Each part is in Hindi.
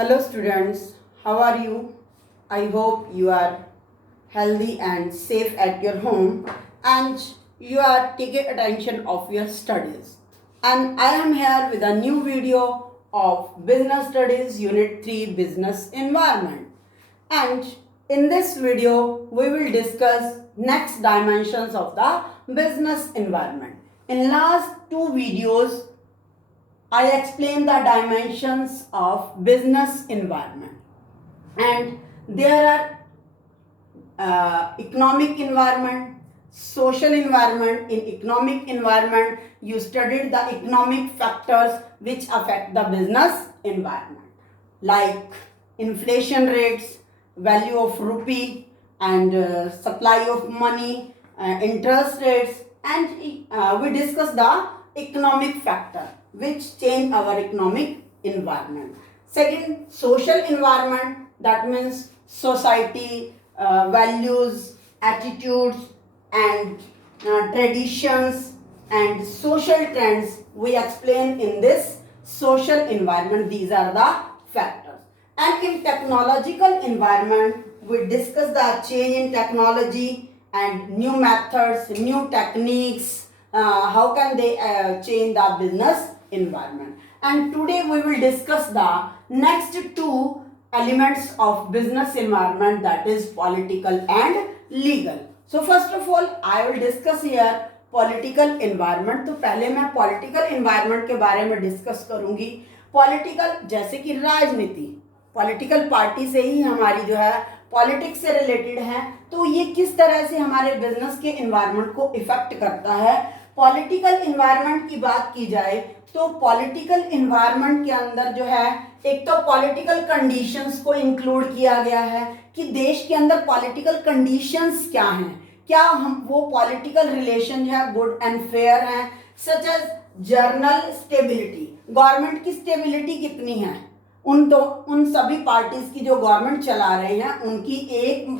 Hello students, how are you? I hope you are healthy and safe at your home and you are taking attention of your studies. And I am here with a new video of Business Studies Unit 3 Business Environment. And in this video, we will discuss next dimensions of the business environment. In last two videos, I explained the dimensions of business environment, and there are economic environment, social environment. In economic environment, you studied the economic factors which affect the business environment, like inflation rates, value of rupee, and supply of money, interest rates, and we discussed the economic factor which change our economic environment. Second, social environment, that means society, values, attitudes, and traditions and social trends we explain in this social environment. These are the factors. And in technological environment, we discuss the change in technology and new methods, new techniques, how can they change the business environment. And today we will discuss the next two elements of business environment, that is political and legal. So first of all, I will discuss here political environment. तो पहले मैं political environment के बारे में discuss करूंगी. Political जैसे कि राजनीति, political party से ही हमारी जो है पॉलिटिक्स से रिलेटेड है, तो ये किस तरह से हमारे बिजनेस के एनवायरनमेंट को इफेक्ट करता है. पॉलिटिकल एनवायरनमेंट की बात की जाए तो पॉलिटिकल एनवायरनमेंट के अंदर जो है, एक तो पॉलिटिकल कंडीशंस को इंक्लूड किया गया है कि देश के अंदर पॉलिटिकल कंडीशंस क्या हैं, क्या हम वो पॉलिटिकल रिलेशन जो है गुड एंड फेयर हैं, such as general stability, government की स्टेबिलिटी कितनी है, उन सभी पार्टीज की जो गवर्नमेंट चला रहे हैं उनकी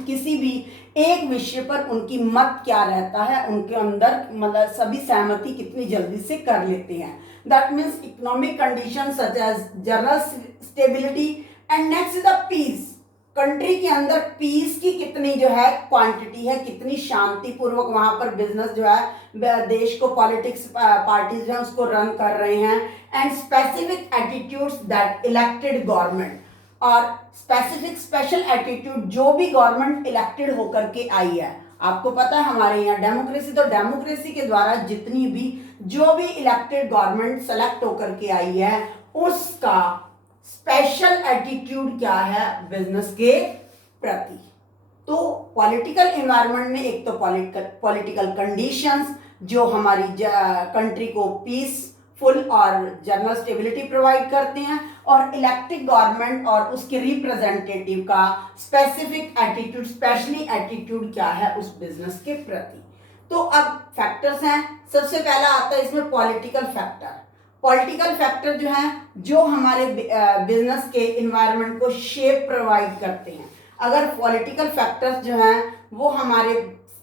किसी भी एक विषय पर उनकी मत क्या रहता है, उनके अंदर मतलब सभी सहमति कितनी जल्दी से कर लेते हैं. That means economic condition such as general stability. And next is the peace, country के अंदर पीस की कितनी जो है क्वांटिटी है, कितनी शांतिपूर्वक वहां पर बिजनेस जो है देश को पॉलिटिक्स पार्टीज जो है उसको रन कर रहे हैं. And specific attitudes that elected government, और स्पेसिफिक स्पेशल एटीट्यूड जो भी गवर्नमेंट इलेक्टेड होकर के आई है. आपको पता है हमारे यहाँ डेमोक्रेसी, तो डेमोक्रेसी के द्वारा जितनी भी जो भी इलेक्टेड गवर्नमेंट सेलेक्ट होकर के आई है उसका स्पेशल एटीट्यूड क्या है बिजनेस के प्रति. तो पॉलिटिकल एनवायरनमेंट में एक तो पॉलिटिकल कंडीशंस जो हमारी कंट्री को पीसफुल और जनरल स्टेबिलिटी प्रोवाइड करते हैं, और इलेक्टेड गवर्नमेंट और उसके रिप्रेजेंटेटिव का स्पेसिफिक एटीट्यूड, स्पेशली एटीट्यूड क्या है उस बिजनेस के प्रति. तो अब फैक्टर्स हैं. सबसे पहला आता है इसमें पॉलिटिकल फैक्टर. पॉलिटिकल फैक्टर जो है जो हमारे बिजनेस के एनवायरनमेंट को शेप प्रोवाइड करते हैं. अगर पॉलिटिकल फैक्टर्स जो हैं वो हमारे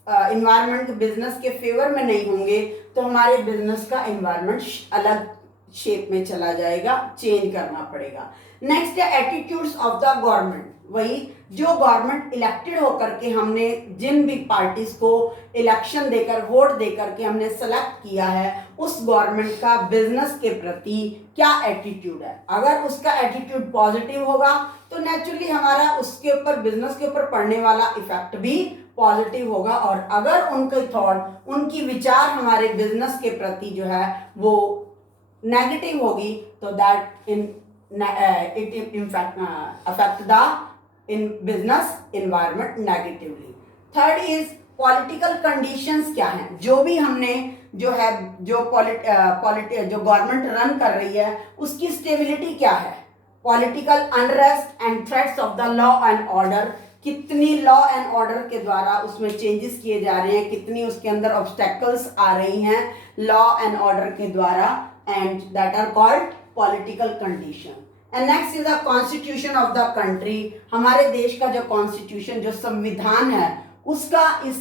एनवायरनमेंट बिजनेस के फेवर में नहीं होंगे तो हमारे बिजनेस का एनवायरनमेंट अलग शेप में चला जाएगा, चेंज करना पड़ेगा. नेक्स्ट है एटीट्यूड्स ऑफ द गवर्नमेंट. वही जो गवर्नमेंट इलेक्टेड होकर के हमने जिन भी पार्टीज को इलेक्शन देकर वोट देकर के हमने सेलेक्ट किया है उस गवर्नमेंट का बिजनेस के प्रति क्या एटीट्यूड है. अगर उसका एटीट्यूड पॉजिटिव होगा तो नेचुरली हमारा उसके ऊपर बिजनेस के ऊपर पड़ने वाला इफेक्ट भी पॉजिटिव होगा. और अगर उनके थॉट, उनकी विचार हमारे बिजनेस के प्रति जो है वो नेगेटिव होगी तो that it affect the in business environment negatively. Third is political conditions क्या हैं, जो भी हमने जो है जो गवर्नमेंट रन कर रही है उसकी स्टेबिलिटी क्या है. Political unrest and threats of the law and order, कितनी लॉ एंड ऑर्डर के द्वारा उसमें चेंजेस किए जा रहे हैं, कितनी उसके अंदर ऑब्स्टेकल्स आ रही हैं लॉ एंड ऑर्डर के द्वारा, and that are called political condition. And next is the constitution of the country. हमारे देश का जो कॉन्स्टिट्यूशन, जो संविधान है उसका इस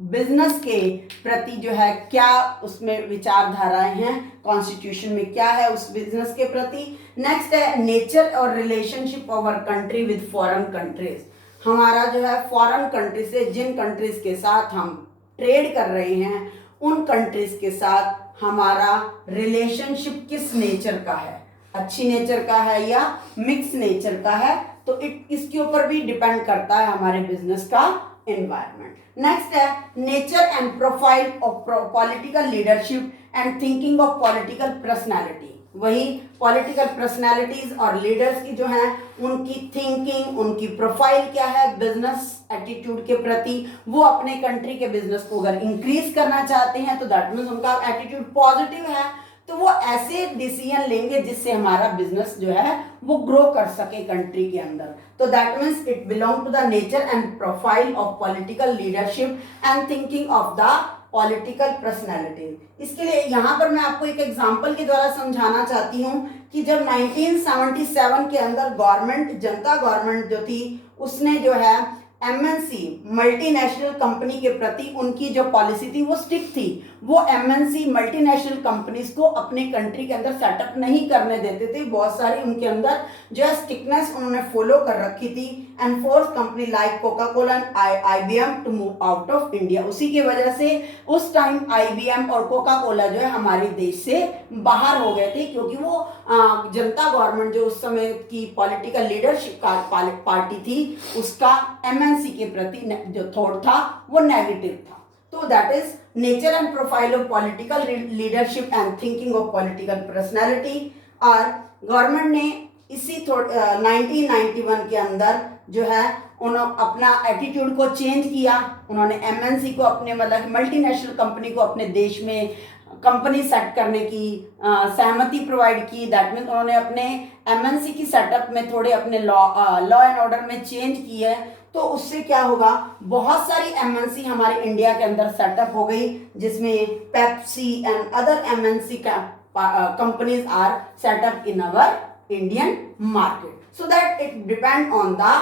बिजनेस के प्रति जो है क्या उसमें विचारधाराएं हैं, कॉन्स्टिट्यूशन में क्या है उस बिजनेस के प्रति। नेक्स्ट है नेचर और relationship of our country with foreign countries. हमारा जो है फॉरेन कंट्री से, जिन कंट्रीज के साथ हम ट्रेड कर रहे हैं, उन कंट्रीज के साथ हमारा रिलेशनशिप किस नेचर का है, अच्छी नेचर का है या मिक्स नेचर का है, तो इसके ऊपर भी डिपेंड करता है हमारे बिजनेस का एनवायरनमेंट। नेक्स्ट है nature and profile of political leadership and thinking of political personality. वही पॉलिटिकल पर्सनालिटीज और लीडर्स की जो है उनकी थिंकिंग, उनकी प्रोफाइल क्या है बिजनेस एटीट्यूड के प्रति। वो अपने कंट्री के बिजनेस को अगर इंक्रीज करना चाहते हैं तो दैट मीन्स उनका एटीट्यूड पॉजिटिव है, तो वो ऐसे डिसीजन लेंगे जिससे हमारा बिजनेस जो है वो ग्रो कर सके कंट्री के अंदर। तो that means it belong to the nature and profile of political leadership and thinking of the political personality. इसके लिए यहाँ पर मैं आपको एक एग्जांपल के द्वारा समझाना चाहती हूँ कि जब 1977 के अंदर गवर्नमेंट, जनता गवर्नमेंट जो थी, उसने जो है एमएनसी मल्टीनेशनल कंपनी के प्रति उनकी जो पॉलिसी थी वो स्ट्रिक्ट थी। वो एमएनसी मल्टीनेशनल कंपनीज को अपने कंट्री के अंदर सेटअप नहीं करने देते थे। बहुत सारी उनके अंदर जो है स्ट्रिक्टनेस उन्होंने फॉलो कर रखी थी and force company like Coca Cola and IBM to move out of India. उसी की वजह से उस टाइम आईबीएम और कोका कोला जो है हमारे देश से बाहर हो गए थे, क्योंकि वो जनता गवर्नमेंट जो उस समय की पॉलिटिकल लीडरशिप पार्टी थी, उसका एमएनसी के प्रति जो थॉट था वो नेगेटिव था। तो that is nature and profile of political leadership and thinking of political personality. और गवर्नमेंट ने इसी 1991 के अंदर जो है उन्होंने अपना एटीट्यूड को चेंज किया। उन्होंने एमएनसी को अपने, मतलब मल्टीनेशनल कंपनी को अपने देश में कंपनी सेट करने की सहमति प्रोवाइड की। दैट मीन्स उन्होंने अपने एमएनसी की सेटअप में थोड़े अपने लॉ एंड ऑर्डर में चेंज किए हैं। तो उससे क्या होगा, बहुत सारी एमएनसी हमारे इंडिया के अंदर सेटअप हो गई, जिसमें Pepsi and other MNC companies are set up in our Indian market, so that it depend on the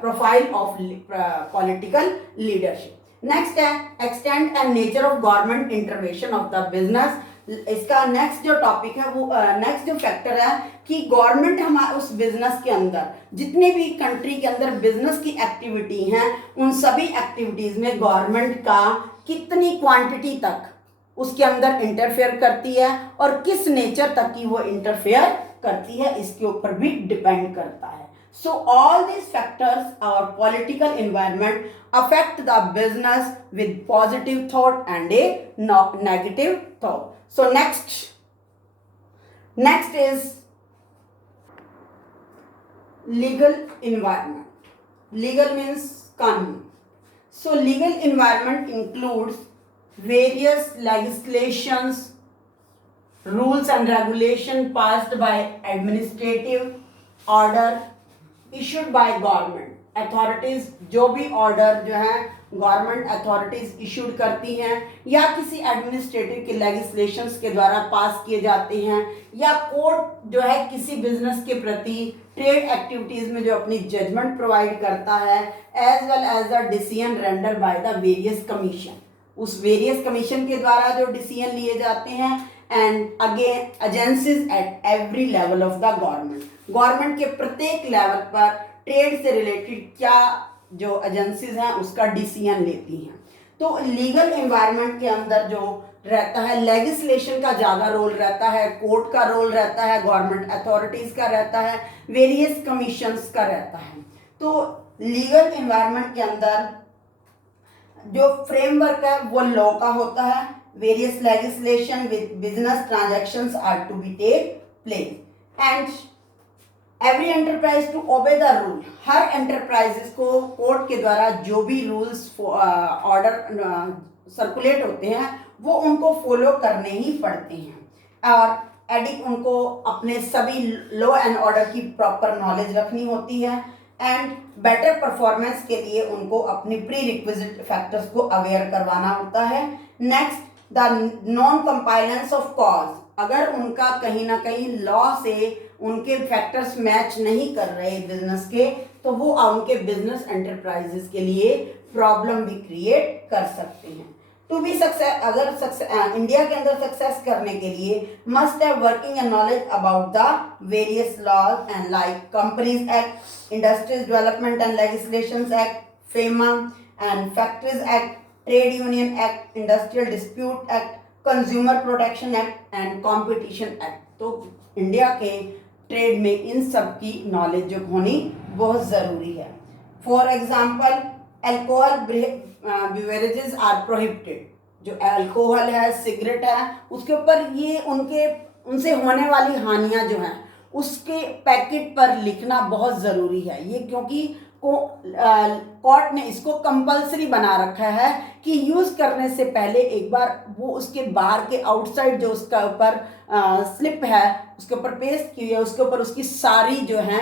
profile of political leadership. Next है extent and nature of government intervention of the business. इसका नेक्स्ट जो टॉपिक है वो नेक्स्ट जो फैक्टर है कि गवर्नमेंट हमारे उस बिजनेस के अंदर, जितने भी कंट्री के अंदर बिजनेस की एक्टिविटी हैं, उन सभी एक्टिविटीज में गवर्नमेंट का कितनी क्वांटिटी तक उसके अंदर इंटरफेयर करती है और किस नेचर तक की वो इंटरफेयर करती है, इसके ऊपर भी डिपेंड करता है। So all these factors, our political environment affect the business with positive thought and a negative thought. So next is legal environment. Legal means कानून. So legal environment includes various legislations, rules and regulation passed by administrative order issued by government authorities। जो भी ऑर्डर जो है गवर्नमेंट अथॉरिटीज इशूड करती हैं या किसी एडमिनिस्ट्रेटिव के लेजिस्लेशंस के द्वारा पास किए जाते हैं, या कोर्ट जो है किसी बिजनेस के प्रति ट्रेड एक्टिविटीज में जो अपनी जजमेंट प्रोवाइड करता है, as well as the decision render by the various commission. उस वेरियस कमीशन के द्वारा जो डिसीजन लिए जाते हैं and again agencies at every level of the government. Government के प्रत्येक लेवल पर ट्रेड से रिलेटेड क्या जो एजेंसीज हैं उसका डिसीजन लेती हैं। तो लीगल एनवायरनमेंट के अंदर जो रहता है, लेजिस्लेशन का ज़्यादा रोल रहता है, कोर्ट का रोल रहता है, गवर्नमेंट अथॉरिटीज का रहता है, वेरियस कमीशंस का रहता है। तो लीगल एनवायरनमेंट के अंदर जो फ्रेमवर्क है वो लॉ का होता है। Various legislation with business transactions are to be take place and every enterprise to obey the rule. हर एंटरप्राइजेस को कोर्ट के द्वारा जो भी रूल्स ऑर्डर सर्कुलेट होते हैं वो उनको फॉलो करने ही पड़ते हैं, और उनको अपने सभी लॉ एंड ऑर्डर की प्रॉपर नॉलेज रखनी होती है एंड बेटर परफॉर्मेंस के लिए उनको अपनी प्री रिक्विजिट फैक्टर्स को अवेयर करवाना होता है। Next, the non compliance of cause अगर उनका कहीं ना कहीं लॉ से उनके फैक्टर्स मैच नहीं कर रहे बिजनेस के, तो वो उनके बिजनेस एंटरप्राइजेस के लिए प्रॉब्लम भी क्रिएट कर सकते हैं। टू बी सक्सेस, अगर इंडिया के अंदर सक्सेस करने के लिए must have working and knowledge about the various laws and like companies act, industries development and legislations act, FEMA and factories act, trade union act, industrial dispute act, consumer protection act and competition act. तो इंडिया के ट्रेड में इन सब की नॉलेज जो होनी बहुत ज़रूरी है। For example, alcohol beverages are prohibited. जो अल्कोहल है, सिगरेट है, उसके ऊपर ये उनसे होने वाली हानियां जो हैं उसके पैकेट पर लिखना बहुत ज़रूरी है। ये क्योंकि कोर्ट ने इसको कंपलसरी बना रखा है कि यूज़ करने से पहले एक बार वो उसके बाहर के आउटसाइड जो उसका ऊपर स्लिप है उसके ऊपर पेस्ट की है, उसके ऊपर उसकी सारी जो है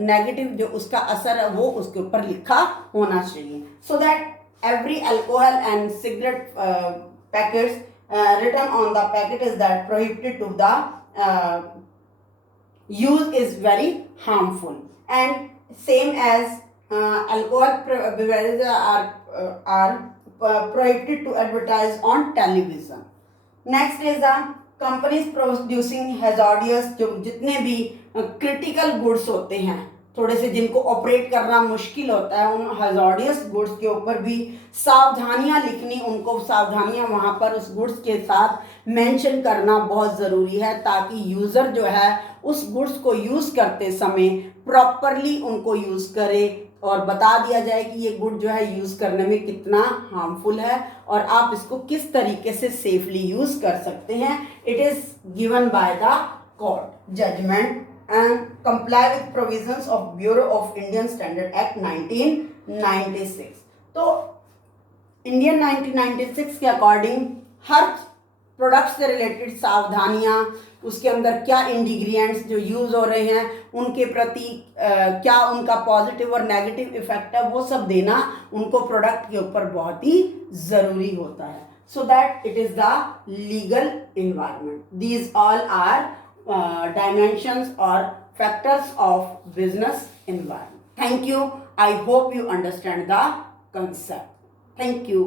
नेगेटिव जो उसका असर है वो उसके ऊपर लिखा होना चाहिए, so that every alcohol and cigarette packets written on the packet is that prohibited to the use is very harmful, and same as alcohol beverages are prohibited to advertise on television. Next is the companies producing hazardous, जो जितने भी critical goods होते हैं, थोड़े से जिनको ऑपरेट करना मुश्किल होता है, उन हजार्डियस गुड्स के ऊपर भी सावधानियां लिखनी, उनको सावधानियां वहां पर उस गुड्स के साथ मेंशन करना बहुत ज़रूरी है, ताकि यूज़र जो है उस गुड्स को यूज़ करते समय प्रॉपरली उनको यूज़ करे और बता दिया जाए कि ये गुड जो है यूज़ करने में कितना हार्मफुल है और आप इसको किस तरीके से सेफली यूज़ कर सकते हैं। It is given by the court judgment and comply with provisions of Bureau of Indian Standard Act 1996। तो इंडियन 1996 के अकॉर्डिंग हर प्रोडक्ट से रिलेटेड सावधानियां, उसके अंदर क्या इंग्रेडिएंट्स जो यूज़ हो रहे हैं उनके प्रति क्या उनका पॉजिटिव और नेगेटिव इफेक्ट है, वो सब देना उनको प्रोडक्ट के ऊपर बहुत ही ज़रूरी होता है, so that it is the legal environment. These all are dimensions or factors of business environment. Thank you. I hope you understand the concept. Thank you.